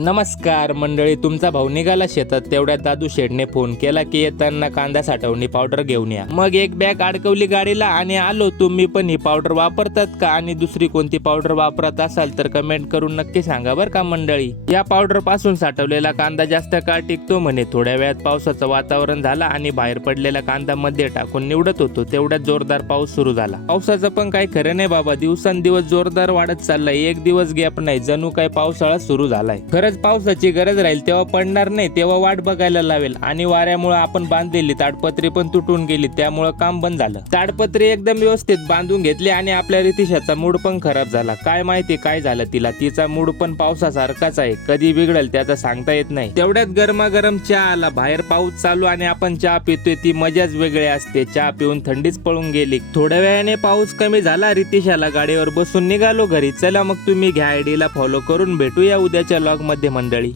नमस्कार मंडळी तुमचा भाऊ निघाला शेतात. तेवढ्यात दादू शेडने फोन केला की येताना कांदा साठवणी पावडर घेऊन या. मग एक बॅग अडकवली गाडीला आणि आलो. तुम्ही पण ही पावडर वापरतात का? आणि दुसरी कोणती पावडर वापरत असाल तर कमेंट करून नक्की सांगा बरं का मंडळी? या पावडरपासून साठवलेला कांदा जास्त काळ टिकतो म्हणे. थोड्या वेळात पावसाचं वातावरण झालं आणि बाहेर पडलेला कांदा मध्ये टाकून निवडत होतो. तेवढ्यात जोरदार पाऊस सुरू झाला. पावसाचं पण काही खरं नाही बाबा. दिवसांदिवस जोरदार वाढत चाललाय. एक दिवस गॅप नाही. जणू काय पावसाळा सुरू झालाय. गरज पावसाची गरज राहील तेव्हा पडणार नाही तेव्हा वाट बघायला लावेल. आणि वाऱ्यामुळे आपण बांधलेली ताडपत्री पण तुटून गेली त्यामुळे काम बंद झालं. ताडपत्री एकदम व्यवस्थित बांधून घेतली आणि आपल्या रितिशाचा मूड पण खराब झाला. काय माहिती काय झालं तिला तिचा मूड पण पावसासारखाच आहे. कधी बिघडल त्याचा सांगता येत नाही. तेवढ्यात गरमागरम चहा आला. बाहेर पाऊस चालू आणि आपण चहा पितोय ती मजाच वेगळी असते. चहा पिऊन थंडीच पळून गेली. थोड्या वेळाने पाऊस कमी झाला रितिशाला गाडीवर बसून निघालो घरी. चला मग तुम्ही घ्या आयडीला फॉलो करून भेटूया उद्याच्या लॉगमध्ये. मंडळी